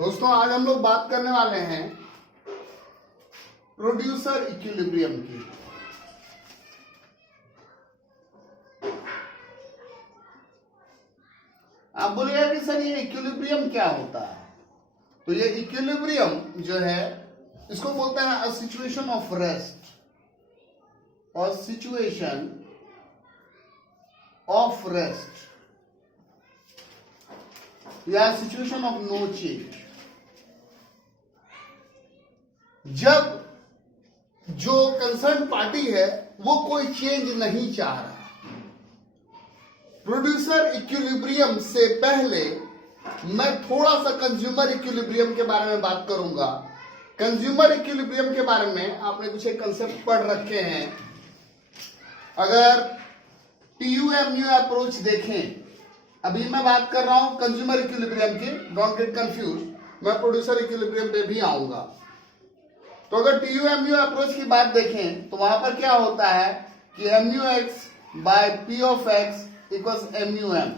दोस्तों आज हम लोग बात करने वाले हैं प्रोड्यूसर इक्विलिब्रियम की। आप बोलिएगा कि सर ये इक्विलिब्रियम क्या होता है? तो ये इक्विलिब्रियम जो है इसको बोलते हैं अ सिचुएशन ऑफ रेस्ट और सिचुएशन ऑफ रेस्ट या सिचुएशन ऑफ नो चेंज। जब जो कंसर्न पार्टी है वो कोई चेंज नहीं चाह रहा। प्रोड्यूसर इक्विलिब्रियम से पहले मैं थोड़ा सा कंज्यूमर इक्विलिब्रियम के बारे में बात करूंगा। कंज्यूमर इक्विलिब्रियम के बारे में आपने कुछ एक कंसेप्ट पढ़ रखे हैं। अगर TUMU अप्रोच देखें, अभी मैं बात कर रहा हूं कंज्यूमर इक्विलिब्रियम की, डोंट गेट कंफ्यूज, मैं प्रोड्यूसर इक्विलिब्रियम पे भी आऊंगा। तो अगर TUMU अप्रोच की बात देखें तो वहां पर क्या होता है कि MUX by P of X equals MUM,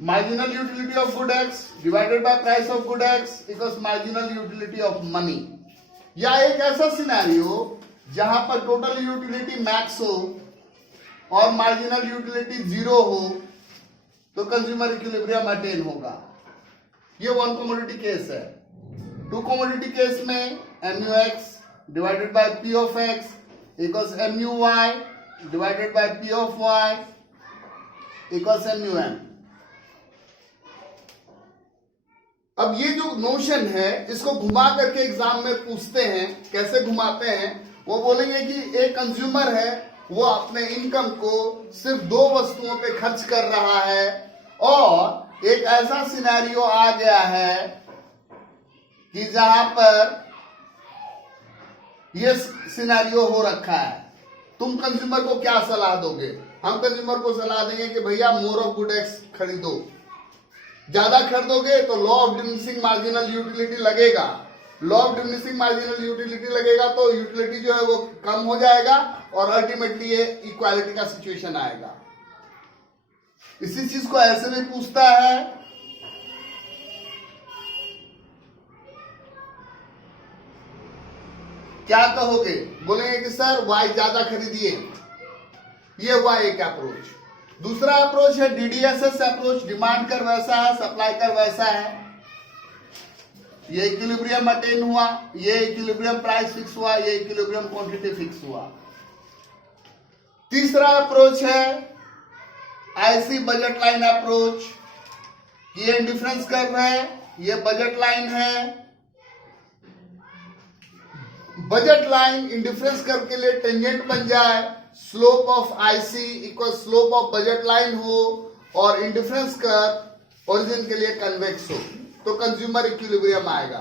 marginal utility of good X divided by price of good X equals marginal utility of money. या एक ऐसा सिनेरियो जहां पर टोटल यूटिलिटी मैक्स हो और मार्जिनल यूटिलिटी जीरो हो तो कंज्यूमर इक्विलिब्रियम अटेन होगा। ये वन कमोडिटी केस है। टू कमोडिटी केस में MUX divided by P of X equals MUY divided by P of Y equals MUM। अब ये जो नोशन है इसको घुमा करके एग्जाम में पूछते हैं। कैसे घुमाते हैं? वो बोलेंगे कि एक कंज्यूमर है, वो अपने इनकम को सिर्फ दो वस्तुओं पे खर्च कर रहा है और एक ऐसा सिनेरियो आ गया है कि जहां पर ये सिनेरियो हो रखा है। तुम कंज्यूमर को क्या सलाह दोगे? हम कंज्यूमर को सलाह देंगे कि भैया मोर ऑफ गुड एक्स खरीदो। ज्यादा खरीदोगे तो law of diminishing marginal utility लगेगा। Law of diminishing marginal utility लगेगा तो यूटिलिटी जो है वो कम हो जाएगा और अल्टीमेटली ये इक्वालिटी का सिचुएशन आएगा। इसी चीज को ऐसे भी पूछता है। क्या कहोगे? बोलेंगे कि सर वाई ज्यादा खरीदिए। ये हुआ एक अप्रोच। दूसरा अप्रोच है DDSS अप्रोच, डिमांड कर वैसा है, सप्लाई कर वैसा है। ये इक्विलिब्रियम अटेन हुआ, ये इक्विलिब्रियम प्राइस फिक्स हुआ, ये इक्विलिब्रियम क्वांटिटी फिक्स हुआ। तीसरा अप्रोच है IC बजट लाइन अप्रोच। ये इंडिफरेंस कर्व है, ये बजट लाइन है। बजट लाइन इंडिफरेंस कर्व के लिए टेंजेंट बन जाए, slope of IC equal slope of budget line हो और इंडिफरेंस कर्व ओरिजिन के लिए कन्वेक्स हो तो कंज्यूमर इक्विलिब्रियम आएगा।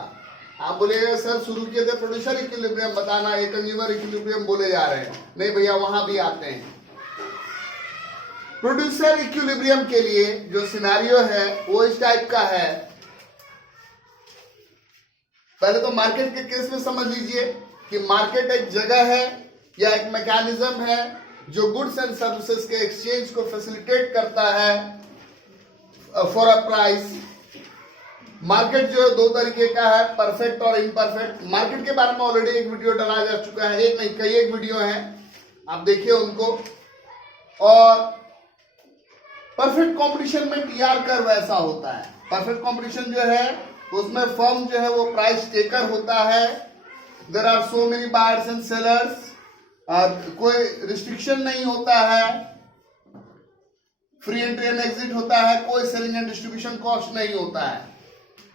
आप बोलेगा सर शुरू किए थे प्रोड्यूसर इक्विलिब्रियम बताना, ये कंज्यूमर इक्विलिब्रियम बोले जा रहे हैं। नहीं भैया, वहां भी आते हैं। प्रोड्यूसर इक्विलिब्रियम के लिए जो सिनेरियो है वो इस टाइप का है। पहले तो मार्केट के केस में समझ लीजिए कि मार्केट एक जगह है या एक मैकेनिज्म है जो गुड्स एंड सर्विसेज के एक्सचेंज को फैसिलिटेट करता है फॉर अ प्राइस। मार्केट जो है दो तरीके का है, परफेक्ट और इम्परफेक्ट। मार्केट के बारे में ऑलरेडी एक वीडियो डाला जा चुका है, एक नहीं कई एक वीडियो हैं, आप देखिए उनको। और परफेक्ट कंपटीशन में TR कर्व ऐसा होता है। परफेक्ट कंपटीशन जो है उसमें फर्म जो है वो प्राइस टेकर होता है। There are so many buyers and sellers, कोई रिस्ट्रिक्शन नहीं होता है, फ्री एंट्री एंड एग्जिट होता है, कोई सेलिंग एंड डिस्ट्रीब्यूशन कॉस्ट नहीं होता है।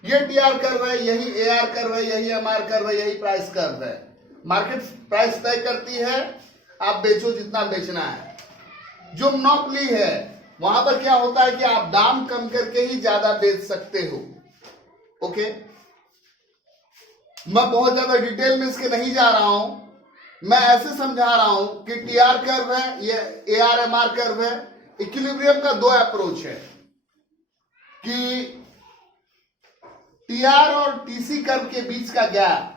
ये TR कर्व है, यही AR कर्व है, यही MR कर्व है, यही प्राइस कर्व है। मार्केट प्राइस तय करती है, आप बेचो जितना बेचना है। जो मोनोपोली है वहां पर क्या होता है कि आप दाम कम करके ही ज्यादा बेच सकते हो। ओके, मैं बहुत ज्यादा डिटेल में इसके नहीं जा रहा हूं, मैं ऐसे समझा रहा हूं कि TR कर्व है, ये AR MR कर्व है। इक्विलिब्रियम का दो अप्रोच है कि TR और TC कर्व के बीच का गैप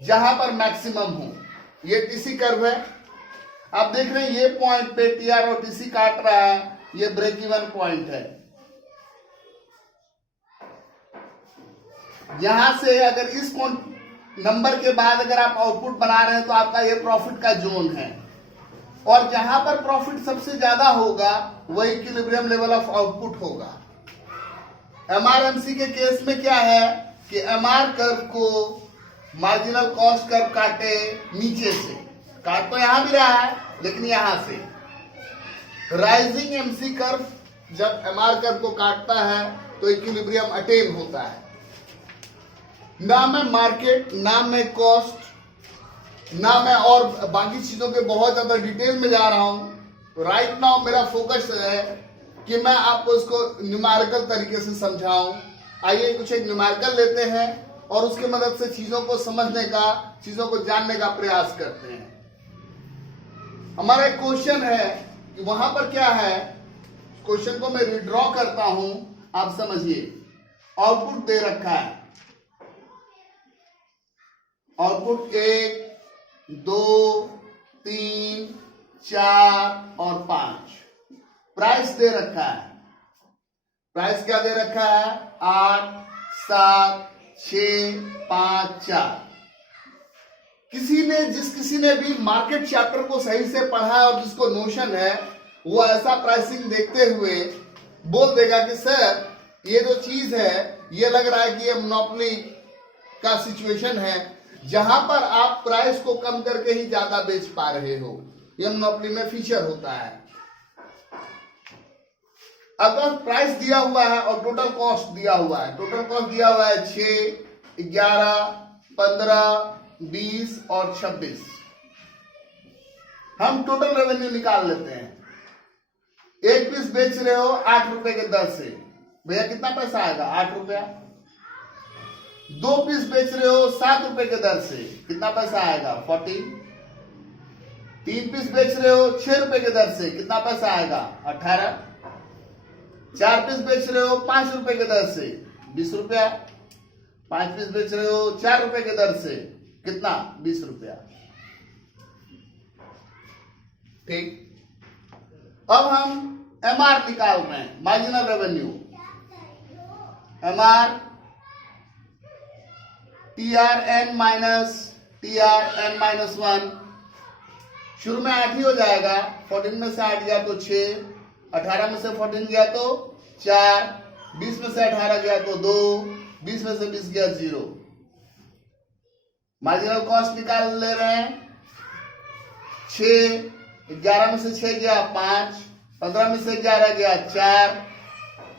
जहां पर मैक्सिमम हो, ये TC कर्व है। आप देख रहे हैं ये पॉइंट पे TR और TC काट रहा है, ये ब्रेक इवन पॉइंट है। यहां से अगर इस नंबर के बाद अगर आप आउटपुट बना रहे हैं तो आपका ये प्रॉफिट का जोन है, और जहां पर प्रॉफिट सबसे ज्यादा होगा वही इक्विलिब्रियम लेवल ऑफ आउटपुट होगा। एमआरएमसी के केस में क्या है कि एमआर कर्व को मार्जिनल कॉस्ट कर्व काटे नीचे से, काट तो यहां भी रहा है लेकिन यहां से राइजिंग एमसी कर्व जब एमआर कर्व को काटता है तो इक्विलिब्रियम अटेन होता है। ना मैं मार्केट, ना मैं कॉस्ट, ना मैं और बाकी चीजों के बहुत ज्यादा डिटेल में जा रहा हूं। राइट नाउ मेरा फोकस है कि मैं आपको इसको न्यूमेरिकल तरीके से समझाऊं। आइए कुछ एक न्यूमेरिकल लेते हैं और उसके मदद से चीजों को समझने का, चीजों को जानने का प्रयास करते हैं। हमारा एक क्वेश्चन है कि वहां पर क्या है, क्वेश्चन को मैं रिड्रॉ करता हूं, आप समझिए। आउटपुट दे रखा है, आउटपुट 1, 2, 3, 4 और 5। प्राइस दे रखा है, प्राइस क्या दे रखा है, 8, 7, 6, 5, 4। किसी ने भी मार्केट चैप्टर को सही से पढ़ा है और जिसको नोशन है वो ऐसा प्राइसिंग देखते हुए बोल देगा कि सर ये जो चीज है ये लग रहा है कि ये मोनोपोली का सिचुएशन है जहां पर आप प्राइस को कम करके ही ज्यादा बेच पा रहे हो। ये मोनोपोली में फीचर होता है। अगर प्राइस दिया हुआ है और टोटल कॉस्ट दिया हुआ है, टोटल कॉस्ट दिया हुआ है 6, 11, 15, 20 और 26। हम टोटल रेवेन्यू निकाल लेते हैं। एक पीस बेच रहे हो 8 रुपए के दर से, भैया कितना पैसा आएगा, 8 रुपया। 2 पीस बेच रहे हो 7 रुपए के दर से, कितना पैसा आएगा, 40। 3 पीस बेच रहे हो 6 रुपए के दर से, कितना पैसा आएगा, 18। 4 पीस बेच रहे हो 5 रुपए के दर से, 20 रुपया। 5 पीस बेच रहे हो 4 रुपए के दर से, कितना, 20 रुपया। ठीक। अब हम एमआर निकाल रहे हैं, marginal revenue. MR TRN minus TRN minus 1, शुरू में 8 ही हो जाएगा। 14 में से 8 गया तो 6, 18 में से 14 गया तो 4, 20 में से 18 गया तो 2, 20 में से 20 गया 0। मार्जिनल कॉस्ट निकाल ले रहे हैं। 6, 11 में से 6 गया 5, 15 में से 11 गया 4,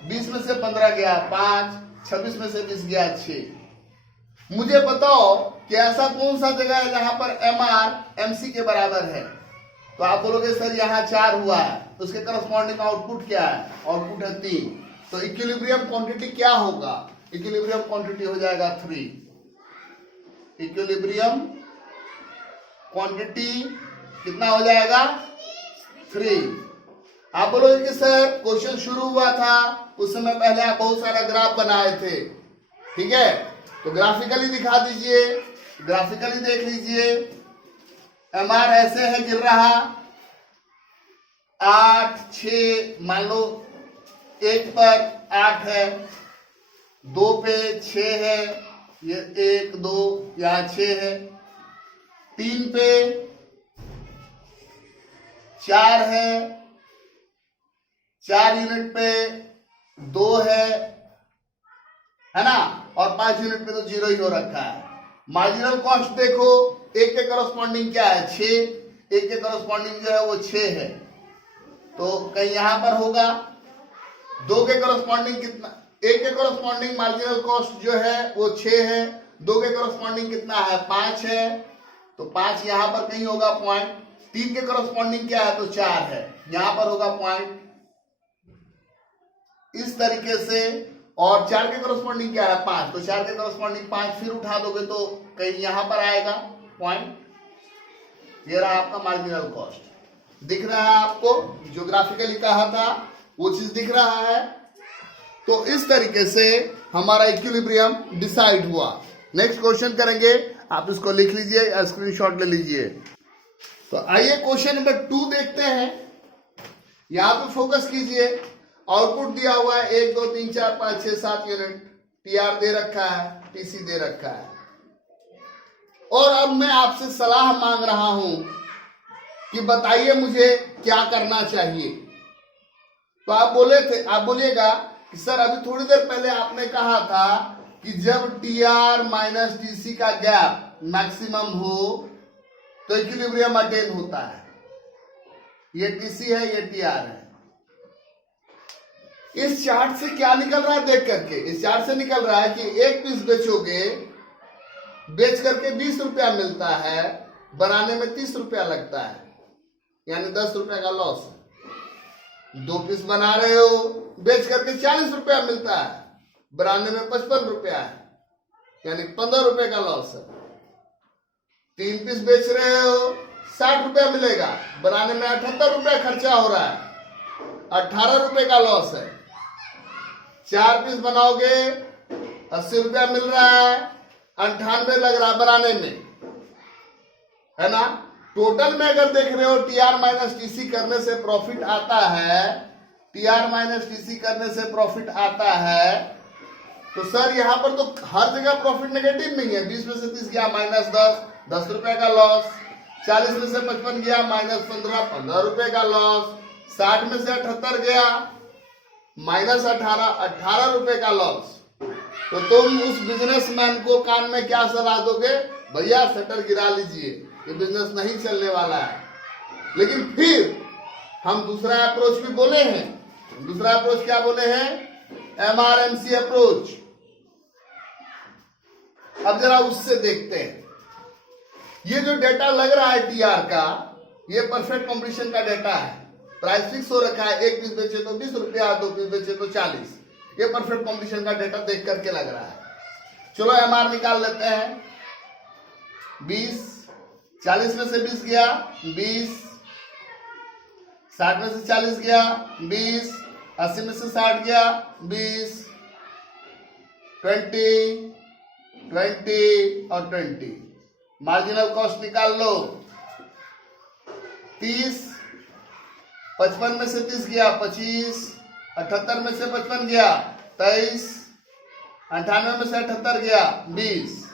20 में से 15 गया 5, 26 में से 20 गया 6। मुझे बताओ कि ऐसा कौन सा जगह है जहां पर एमआर एमसी के बराबर है। तो आप बोलोगे सर यहाँ 4 हुआ है, तो उसके करस्पॉन्डिंग आउटपुट क्या है, आउटपुट है 3। तो इक्विलिब्रियम क्वांटिटी क्या होगा, इक्विलिब्रियम क्वांटिटी हो जाएगा 3। इक्विलिब्रियम क्वांटिटी कितना हो जाएगा, 3। आप बोलोगे कि सर क्वेश्चन शुरू हुआ था उस समय पहले आप बहुत सारा ग्राफ बनाए थे, ठीक है, तो ग्राफिकली दिखा दीजिए, ग्राफिकली देख लीजिए। एमआर ऐसे है गिर रहा, 8, 6, मान लो 1 पर 8 है, 2 पे 6 है, ये 1, 2 यहाँ 6 है, 3 पे 4 है, 4 यूनिट पे 2 है ना, और 5 यूनिट पे तो 0 ही हो रखा है। मार्जिनल कॉस्ट देखो, 1 के करस्पॉन्डिंग क्या है, 6, 1 के करस्पॉन्डिंग जो है वो 6 है, तो कहीं यहां पर होगा। 2 के करस्पॉन्डिंग कितना, 1 के करस्पॉन्डिंग मार्जिनल कॉस्ट जो है वो 6 है, 2 के करस्पॉन्डिंग कितना है, 5 है, तो 5 यहां पर कहीं होगा पॉइंट। 3 के करस्पॉन्डिंग क्या है, तो 4 है, यहां पर होगा पॉइंट, इस तरीके से। और 4 के करस्पॉन्डिंग क्या है, 5, तो 4 के करस्पॉन्डिंग 5 फिर उठा दोगे तो कहीं यहां पर आएगा पॉइंट। ये रहा आपका मार्जिनल कॉस्ट, दिख रहा है आपको, ज्योग्राफिकली कहा था वो चीज दिख रहा है। तो इस तरीके से हमारा इक्विलिब्रियम डिसाइड हुआ। नेक्स्ट क्वेश्चन करेंगे, आप इसको लिख लीजिए या स्क्रीनशॉट ले लीजिए। तो आइए क्वेश्चन नंबर 2 देखते हैं। यहां पे फोकस कीजिए, आउटपुट दिया हुआ है 1, 2, 3, 4, 5, 6, 7 यूनिट। टीआर दे रखा है, टीसी दे रखा है। और अब मैं आपसे सलाह मांग रहा हूं कि बताइए मुझे क्या करना चाहिए। तो आप बोलिएगा कि सर अभी थोड़ी देर पहले आपने कहा था कि जब टीआर माइनस टीसी का गैप मैक्सिमम हो तो इक्विलिब्रियम अटेन होता है। ये टीसी है, ये टीआर है। इस चार्ट से क्या निकल रहा है देख करके? इस चार्ट से निकल रहा है कि एक पीस बेचोगे, बेच करके 20 रुपया मिलता है, बनाने में 30 रुपया लगता है, यानी 10 रुपया का लॉस है। 2 पीस बना रहे हो, बेच करके 40 रुपया मिलता है, बनाने में 55 रुपया है, यानी 15 रुपए का लॉस है। 3 पीस बेच रहे हो, 60 रुपया मिलेगा, बनाने में 78 रुपया खर्चा हो रहा है, 18 रुपए का लॉस है। 4 पीस बनाओगे, 80 रुपया मिल रहा है, 98 लग रहा है बनाने में, है ना। टोटल में अगर देख रहे हो टीआर माइनस टीसी करने से प्रॉफिट आता है, टीआर माइनस टीसी करने से प्रॉफिट आता है, तो सर यहां पर तो हर जगह प्रॉफिट नेगेटिव नहीं है। 20 में से 30 गया -10, 10 रुपए का लॉस। 40 में से 55 गया -15, 15 रुपए का लॉस। 60 में से 78 गया -18, 18 रुपए का लॉस। तो तुम उस बिजनेसमैन को कान में क्या सलाह दोगे? भैया शटर गिरा लीजिए, ये बिजनेस नहीं चलने वाला है। लेकिन फिर हम दूसरा अप्रोच भी बोले हैं। दूसरा अप्रोच क्या बोले हैं? MRMC approach. अब जरा उससे देखते हैं। ये जो डेटा लग रहा है टीआर का, ये परफेक्ट कॉम्पिटिशन का डेटा है। प्राइस फिक्स हो रखा है, 1 पीस बेचे तो 20 रुपया, 2 पीस बेचे तो 40। ये परफेक्ट कॉम्पिटिशन का डेटा देख करके लग रहा है। चलो MR निकाल लेते हैं। 20, 40 में से 20 गया 20, 60 में से 40 गया 20, 80 में से 60 गया 20, 20, 20 और 20। मार्जिनल कॉस्ट निकाल लो। 30, 55 में से 30 गया 25, 78 में से 55 गया 23, 98 में से 78 गया 20,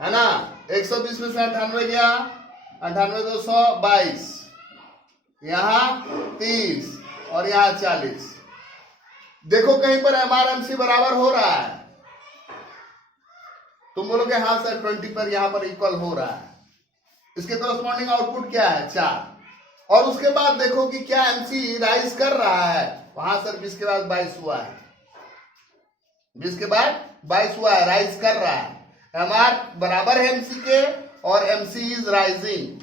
है ना। 120 में से 98 गया, 98 2 100 22, यहां 30 और यहां 40। देखो कहीं पर MRMC बराबर हो रहा है। तुम बोलोगे हाँ सर 20 पर यहां पर इक्वल हो रहा है। इसके कॉरस्पॉन्डिंग आउटपुट क्या है? 4। और उसके बाद देखो कि क्या MC राइज कर रहा है। वहां सर 20 के बाद 22 हुआ है, 20 के बाद 22 हुआ है, राइज कर रहा है। MR बराबर है MC के और MC इज राइजिंग,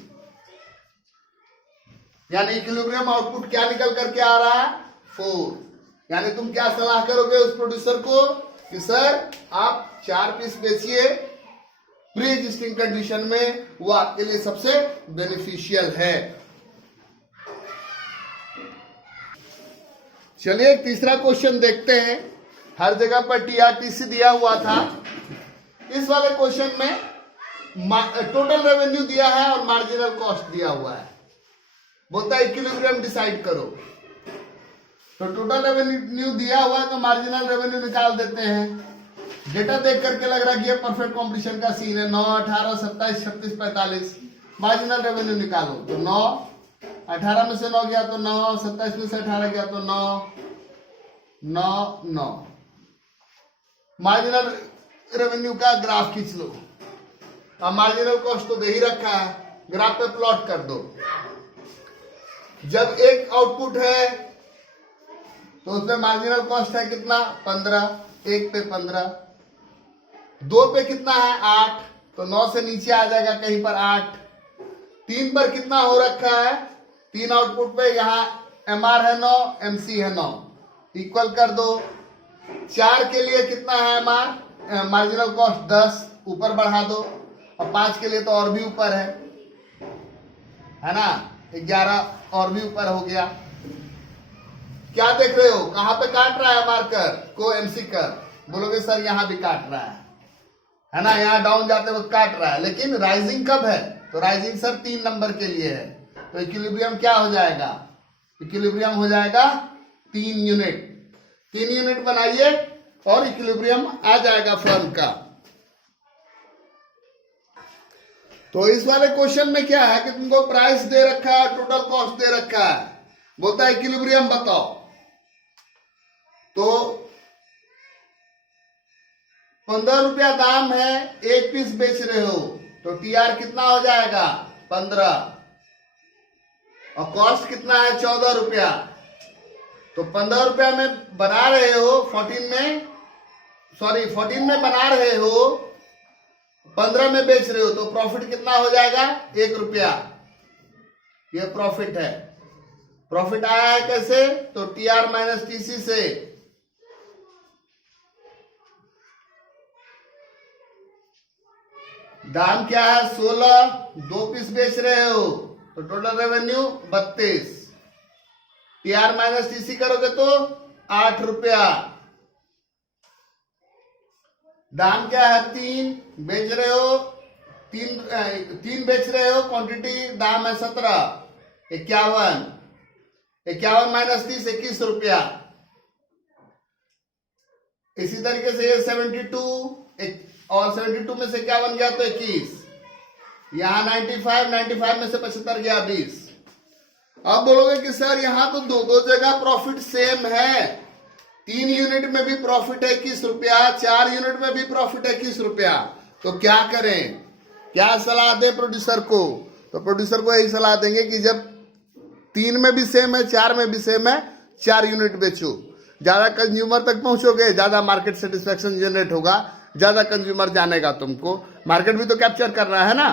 यानी इक्विलिब्रियम आउटपुट क्या निकल करके आ रहा है? 4। यानी तुम क्या सलाह करोगे उस प्रोड्यूसर को कि सर आप 4 पीस बेचिए प्री एग्जिस्टिंग कंडीशन में, वो आपके लिए सबसे बेनिफिशियल है। चलिए एक तीसरा क्वेश्चन देखते हैं। हर जगह पर TRTC दिया हुआ था। इस वाले क्वेश्चन में टोटल रेवेन्यू दिया है और मार्जिनल कॉस्ट दिया हुआ है। बोलता है इक्विलिब्रियम डिसाइड करो। तो टोटल रेवेन्यू दिया हुआ है तो मार्जिनल रेवेन्यू निकाल देते हैं। डेटा देख करके लग रहा है कि ये परफेक्ट कॉम्पिटिशन का सीन है। 9, 18, 27, 36, 45। मार्जिनल रेवेन्यू निकालो तो 9, 18 में से 9 गया तो 9, 27 में से 18 गया तो 9, 9, 9। मार्जिनल रेवेन्यू का ग्राफ खींच लो। अब मार्जिनल कॉस्ट तो दे ही रखा है, ग्राफ पे प्लॉट कर दो। जब एक आउटपुट है तो उसमें मार्जिनल कॉस्ट है कितना? 15। 1 पे 15, 2 पे कितना है? 8, तो 9 से नीचे आ जाएगा कहीं पर 8। 3 पर कितना हो रखा है? 3 आउटपुट पे यहाँ MR है 9, MC है 9, इक्वल कर दो। 4 के लिए कितना है MR? मार्जिनल कॉस्ट 10, ऊपर बढ़ा दो। और 5 के लिए तो और भी ऊपर है ना, 11 और भी ऊपर हो गया। क्या देख रहे हो? कहां पे काट रहा है मार्कर को? MC कर। बोलोगे सर यहां भी काट रहा है ना, यहां डाउन जाते वक्त काट रहा है। लेकिन राइजिंग कब है? तो राइजिंग सर 3 नंबर के लिए है। तो इक्विलिब्रियम क्या हो जाएगा? इक्विलिब्रियम हो जाएगा 3 यूनिट। 3 यूनिट बनाइए और इक्विलिब्रियम आ जाएगा फर्म का। तो इस वाले क्वेश्चन में क्या है कि तुमको प्राइस दे रखा है, टोटल कॉस्ट दे रखा है, बोलता है इक्विलिब्रियम बताओ। तो 15 रुपया दाम है, एक पीस बेच रहे हो, तो टीआर कितना हो जाएगा 15, और कॉस्ट कितना है 14 रुपया। तो 15 रुपया में बना रहे हो, 14 में बना रहे हो, 15 में बेच रहे हो, तो प्रॉफिट कितना हो जाएगा 1 रुपया। ये प्रॉफिट है। प्रॉफिट आया है कैसे, तो टीआर माइनस टीसी से। दाम क्या है 16, 2 पीस बेच रहे हो, तो total revenue 32। TR minus TC करोगे तो 8 रुपया। दाम क्या है 3, बेच रहे हो 3 बेच रहे हो, क्वांटिटी दाम है 17, 51 माइनस 30 21 रुपया। इसी तरीके से ये 72 और 72 में से क्या बन गया तो 21। यहां 95 में से 75 गया 20। अब बोलोगे कि सर यहां तो दो जगह प्रॉफिट सेम है, 3 यूनिट में भी प्रॉफिट है 21 रुपया, 4 यूनिट में भी प्रॉफिट है 21 रुपया, तो क्या करें, क्या सलाह दे प्रोड्यूसर को। तो प्रोड्यूसर को यही सलाह देंगे कि जब 3 में भी सेम है, 4 में भी सेम है, 4 यूनिट बेचो। ज्यादा कंज्यूमर तक पहुंचोगे, ज्यादा मार्केट सेटिस्फेक्शन जनरेट होगा, ज्यादा कंज्यूमर जानेगा तुमको। मार्केट भी तो कैप्चर करना है ना।